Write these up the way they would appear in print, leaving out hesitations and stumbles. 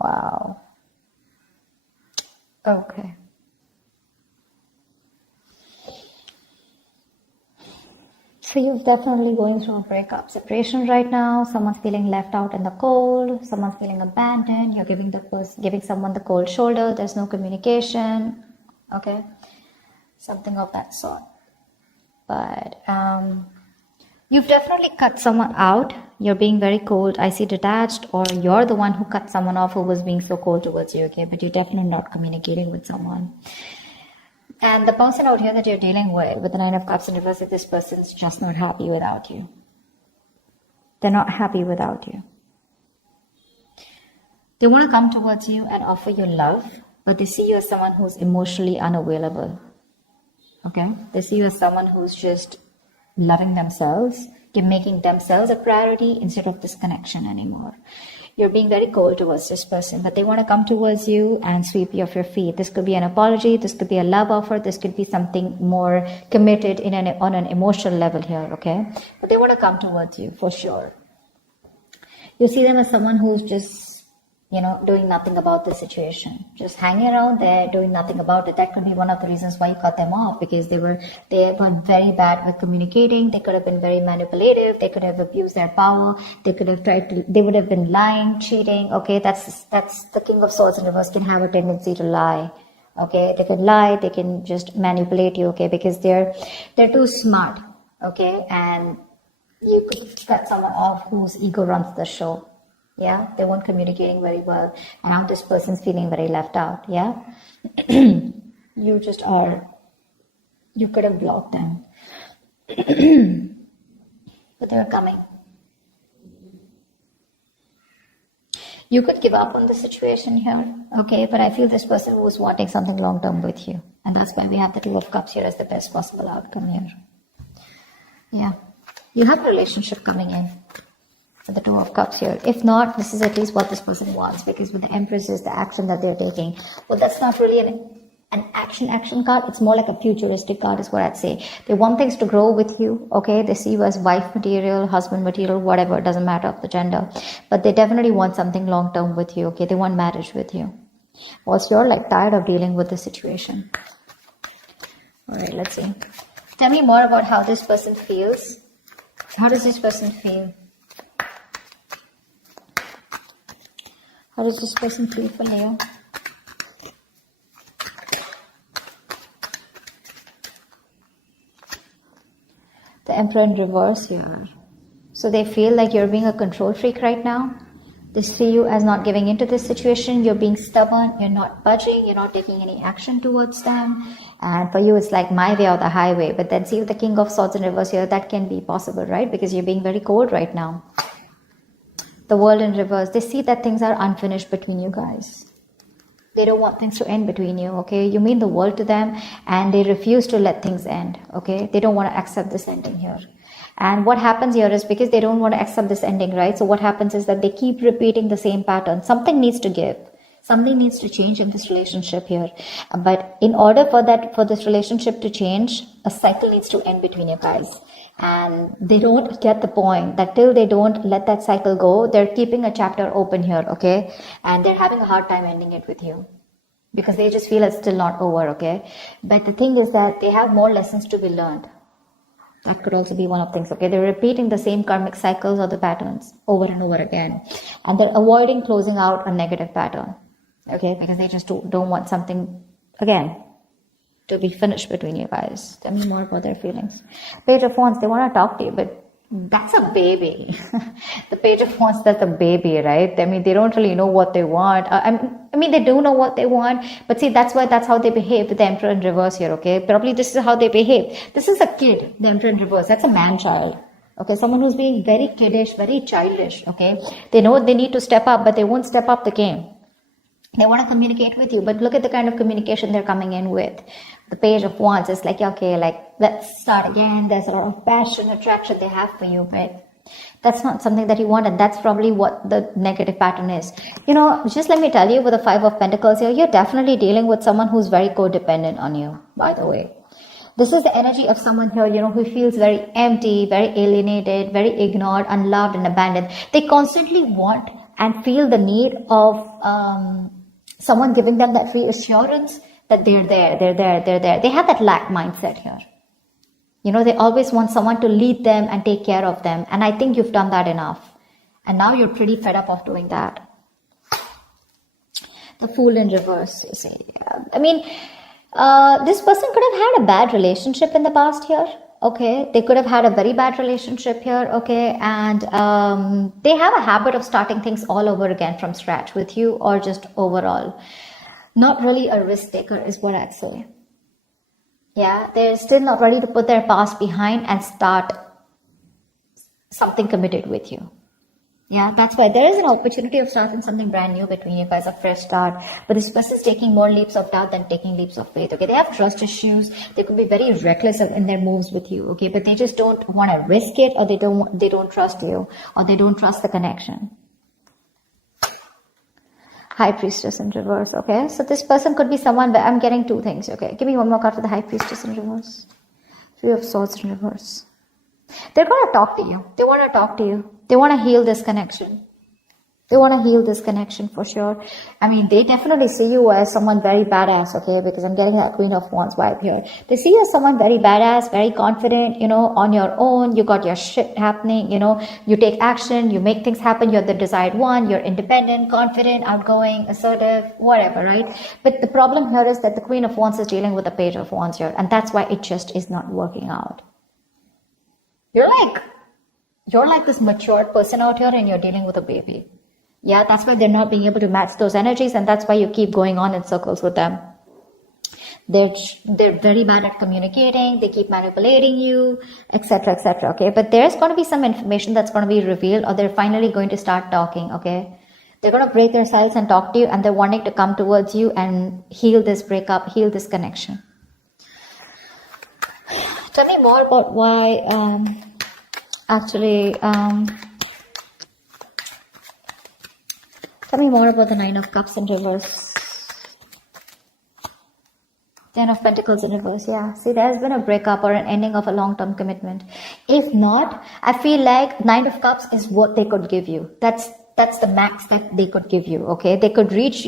Wow. Okay. So you're definitely going through a breakup, separation right now. Someone's feeling left out in the cold. Someone's feeling abandoned. You're giving someone the cold shoulder. There's no communication. Okay, something of that sort. But you've definitely cut someone out. You're being very cold. I see detached, or you're the one who cut someone off who was being so cold towards you. Okay, but you're definitely not communicating with someone. And the person out here that you're dealing with the Nine of Cups in reverse, this person's just not happy without you. They're not happy without you. They want to come towards you and offer you love, but they see you as someone who's emotionally unavailable. Okay? They see you as someone who's just loving themselves, making themselves a priority instead of this connection anymore. You're being very cold towards this person, but they want to come towards you and sweep you off your feet. This could be an apology, this could be a love offer, this could be something more committed on an emotional level here, okay? But they want to come towards you for sure. You see them as someone who's just, doing nothing about the situation, just hanging around there, doing nothing about it. That could be one of the reasons why you cut them off, because they were very bad with communicating. They could have been very manipulative. They could have abused their power. They would have been lying, cheating. Okay, that's the King of Swords in reverse can have a tendency to lie. Okay, they can lie. They can just manipulate you. Okay, because they're too smart. Okay, and you could cut someone off whose ego runs the show. Yeah, they weren't communicating very well. And now this person's feeling very left out. Yeah, you could have blocked them. But they're coming. You could give up on the situation here. Okay, but I feel this person was wanting something long term with you. And that's why we have the Two of Cups here as the best possible outcome here. Yeah, you have a relationship coming in. The Two of Cups here. If not, this is at least what this person wants, because with the Empress is the action that they're taking. Well, that's not really an action card. It's more like a futuristic card is what I'd say. They want things to grow with you. Okay, they see you as wife material, husband material, whatever. It doesn't matter of the gender, but they definitely want something long term with you. Okay, they want marriage with you. Also, you're like tired of dealing with the situation. All right, let's see. Tell me more about how this person feels. How does this person feel? How does this person feel for you? The Emperor in reverse here. So they feel like you're being a control freak right now. They see you as not giving into this situation. You're being stubborn. You're not budging. You're not taking any action towards them. And for you, it's like my way or the highway. But then see with the King of Swords in reverse here, that can be possible, right? Because you're being very cold right now. The World in reverse, they see that things are unfinished between you guys. They don't want things to end between you, okay? You mean the world to them, and they refuse to let things end, okay? They don't want to accept this ending here. And what happens here is because they don't want to accept this ending, right? So what happens is that they keep repeating the same pattern. Something needs to give. Something needs to change in this relationship here. But in order for this relationship to change, a cycle needs to end between you guys. And they don't get the point that till they don't let that cycle go, they're keeping a chapter open here, okay? And they're having a hard time ending it with you because they just feel it's still not over, okay? But the thing is that they have more lessons to be learned. That could also be one of things, okay? They're repeating the same karmic cycles or the patterns over and over again. And they're avoiding closing out a negative pattern, okay? Because they just don't want something, again, to be finished between you guys. Tell me more about their feelings. Page of Wands, they want to talk to you, but that's a baby. The Page of Wands, that's a baby, right? I mean, they don't really know what they want. I mean, they do know what they want, but see, that's how they behave with the Emperor in reverse here, okay? Probably this is how they behave. This is a kid, the Emperor in reverse. That's a man-child. Okay, someone who's being very kiddish, very childish, okay? They know they need to step up, but they won't step up the game. They want to communicate with you, but look at the kind of communication they're coming in with. The Page of Wands is like, okay, like, let's start again. There's a lot of passion, attraction they have for you, but that's not something that you want, and that's probably what the negative pattern is. Just let me tell you, with the Five of Pentacles here, you're definitely dealing with someone who's very codependent on you, by the way. This is the energy of someone here, who feels very empty, very alienated, very ignored, unloved, and abandoned. They constantly want and feel the need of someone giving them that reassurance that they're there. They have that lack mindset here. They always want someone to lead them and take care of them. And I think you've done that enough. And now you're pretty fed up of doing that. The Fool in reverse, you see. I mean, this person could have had a bad relationship in the past here. Okay, they could have had a very bad relationship here. Okay, and they have a habit of starting things all over again from scratch with you, or just overall. Not really a risk taker is what I'd say. Yeah, they're still not ready to put their past behind and start something committed with you. Yeah, that's why there is an opportunity of starting something brand new between you guys, a fresh start. But this person is taking more leaps of doubt than taking leaps of faith. Okay, they have trust issues. They could be very reckless in their moves with you. Okay, but they just don't want to risk it, or they don't trust you, or they don't trust the connection. High Priestess in reverse. Okay, so this person could be someone where I'm getting two things. Okay, give me one more card for the High Priestess in reverse. Three of Swords in reverse. They're going to talk to you. They want to talk to you. They want to heal this connection. They want to heal this connection for sure. I mean, they definitely see you as someone very badass, okay? Because I'm getting that Queen of Wands vibe here. They see you as someone very badass, very confident, on your own. You got your shit happening, You take action, you make things happen. You're the desired one. You're independent, confident, outgoing, assertive, whatever, right? But the problem here is that the Queen of Wands is dealing with the Page of Wands here. And that's why it just is not working out. You're like this matured person out here and you're dealing with a baby. Yeah, that's why they're not being able to match those energies, and that's why you keep going on in circles with them. They're very bad at communicating, they keep manipulating you, etc., etc., okay? But there's going to be some information that's going to be revealed, or they're finally going to start talking, okay? They're going to break their silence and talk to you, and they're wanting to come towards you and heal this breakup, heal this connection. Tell me more about why, tell me more about the Nine of Cups in reverse. Ten of Pentacles in reverse. Yeah, see, there's been a breakup or an ending of a long-term commitment. If not, I feel like Nine of Cups is what they could give you. That's the max that they could give you, okay? They could reach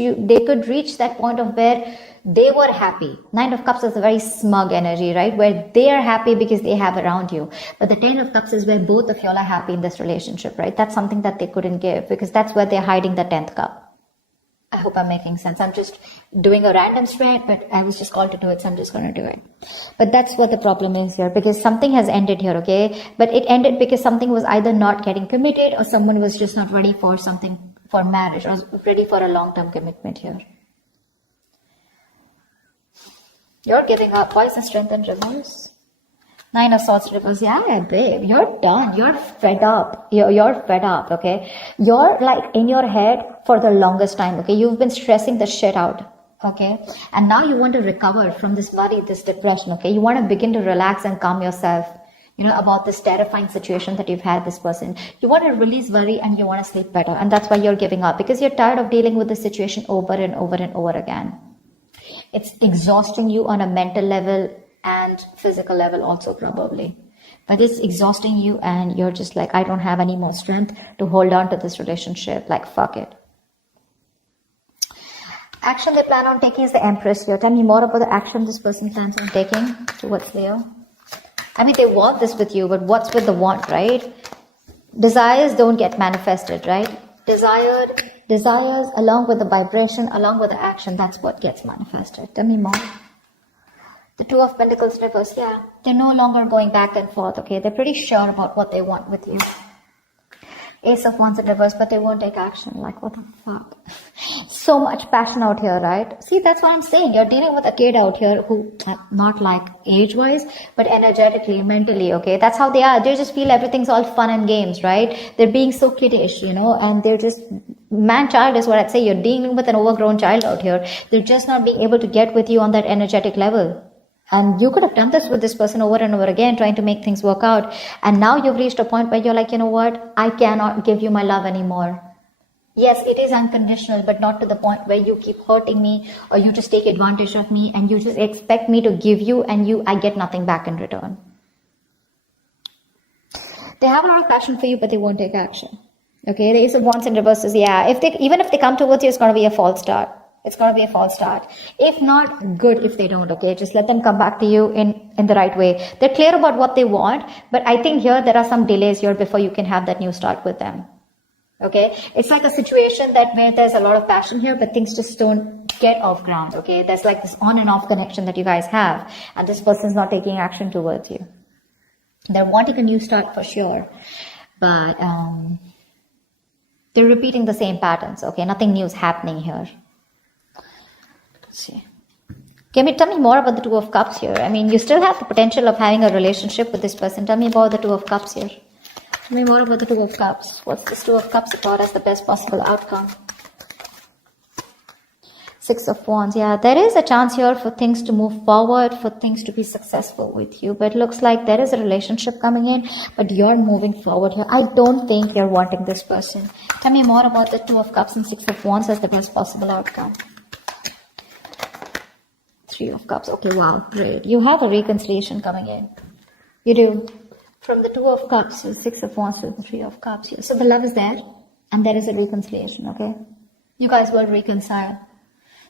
that point of where they were happy. Nine of Cups is a very smug energy, right? Where they are happy because they have around you. But the Ten of Cups is where both of y'all are happy in this relationship, right? That's something that they couldn't give, because that's where they're hiding the 10th cup. I hope I'm making sense. I'm just doing a random spread, but I was just called to do it, so I'm just going to do it. But that's what the problem is here, because something has ended here, okay? But it ended because something was either not getting committed, or someone was just not ready for something, for marriage, or ready for a long-term commitment here. You're giving up. Why is the Strength in reverse? Nine of Swords reverse. Yeah, babe, you're done. You're fed up. You're fed up, okay? You're like in your head for the longest time, okay? You've been stressing the shit out, okay? And now you want to recover from this worry, this depression, okay? You want to begin to relax and calm yourself, about this terrifying situation that you've had this person. You want to release worry and you want to sleep better. And that's why you're giving up, because you're tired of dealing with the situation over and over and over again. It's exhausting you on a mental level and physical level also, probably. But it's exhausting you and you're just like, I don't have any more strength to hold on to this relationship. Like, fuck it. Action they plan on taking is the Empress here. Tell me more about the action this person plans on taking towards Leo. I mean, they want this with you, but what's with the want, right? Desires don't get manifested, right? Desires along with the vibration, along with the action, that's what gets manifested. Tell me more. The Two of Pentacles reverse, yeah. They're no longer going back and forth, okay? They're pretty sure about what they want with you. Ace of Wands in reverse, but they won't take action. Like, what the fuck? So much passion out here, right? See, that's what I'm saying. You're dealing with a kid out here who, not like age-wise, but energetically, mentally, okay? That's how they are. They just feel everything's all fun and games, right? They're being so kiddish, and they're just, man-child is what I'd say. You're dealing with an overgrown child out here. They're just not being able to get with you on that energetic level. And you could have done this with this person over and over again, trying to make things work out. And now you've reached a point where you're like, you know what? I cannot give you my love anymore. Yes, it is unconditional, but not to the point where you keep hurting me, or you just take advantage of me and you just expect me to give you and I get nothing back in return. They have a lot of passion for you, but they won't take action. Okay, the Ace of Wands in reverse is, yeah, even if they come towards you, it's going to be a false start. It's going to be a false start. If not, good if they don't, okay? Just let them come back to you in the right way. They're clear about what they want, but I think here there are some delays here before you can have that new start with them. Okay? It's like a situation that where there's a lot of passion here, but things just don't get off ground, okay? There's like this on and off connection that you guys have, and this person's not taking action towards you. They're wanting a new start for sure, but they're repeating the same patterns, okay? Nothing new is happening here. Let's see. Tell me more about the Two of Cups here. I mean, you still have the potential of having a relationship with this person. Tell me about the Two of Cups here. Tell me more about the Two of Cups. What's this Two of Cups about as the best possible outcome? Six of Wands. Yeah, there is a chance here for things to move forward, for things to be successful with you. But it looks like there is a relationship coming in, but you're moving forward here. I don't think you're wanting this person. Tell me more about the Two of Cups and Six of Wands as the best possible outcome. Three of Cups. Okay, wow, great. You have a reconciliation coming in. You do. From the Two of Cups to the Six of Wands to the Three of Cups here. So the love is there, and there is a reconciliation, okay? You guys will reconcile.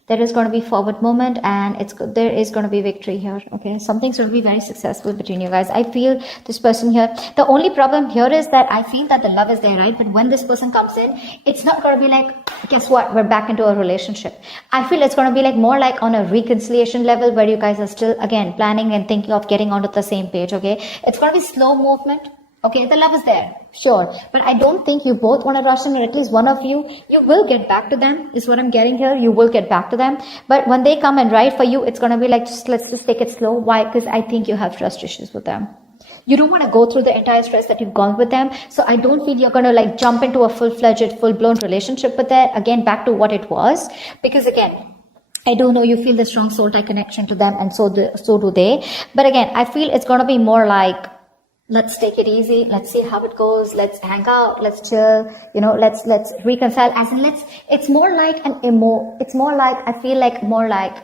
There is going to be forward movement, and there is going to be victory here, okay? Something's going to be very successful between you guys. I feel this person here, the only problem here is that I feel that the love is there, right? But when this person comes in, it's not going to be like, guess what? We're back into a relationship. I feel it's going to be like more like on a reconciliation level where you guys are still, again, planning and thinking of getting onto the same page, okay? It's going to be slow movement. Okay, the love is there, sure. But I don't think you both want to rush in, or at least one of you will get back to them, is what I'm getting here. You will get back to them. But when they come and write for you, it's going to be like, let's just take it slow. Why? Because I think you have trust issues with them. You don't want to go through the entire stress that you've gone with them. So I don't feel you're going to like jump into a full-fledged, full-blown relationship with that. Again, back to what it was. Because again, I do know you feel the strong soul tie connection to them, and so do they. But again, I feel it's going to be more like, let's take it easy. Let's see how it goes. Let's hang out. Let's chill. You know, let's reconcile. As in, it's more like it's more like, I feel like more like,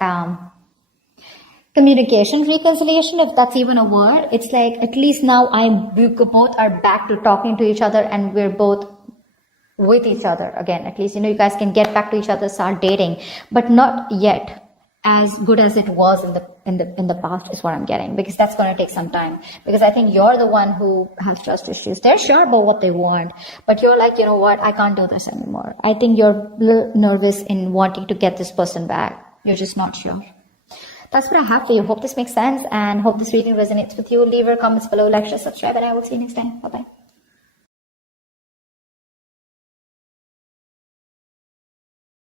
communication reconciliation, if that's even a word. It's like, at least now we both are back to talking to each other, and we're both with each other again. At least, you know, you guys can get back to each other, start dating, but not yet as good as it was in the past, is what I'm getting, because that's going to take some time. Because I think you're the one who has trust issues. They're sure about what they want, but you're like, you know what, I can't do this anymore. I think you're a little nervous in wanting to get this person back. You're just not sure. That's what I have for you. Hope this makes sense, and hope this reading resonates with you. Leave your comments below, like, share, subscribe, and I will see you next time. Bye bye.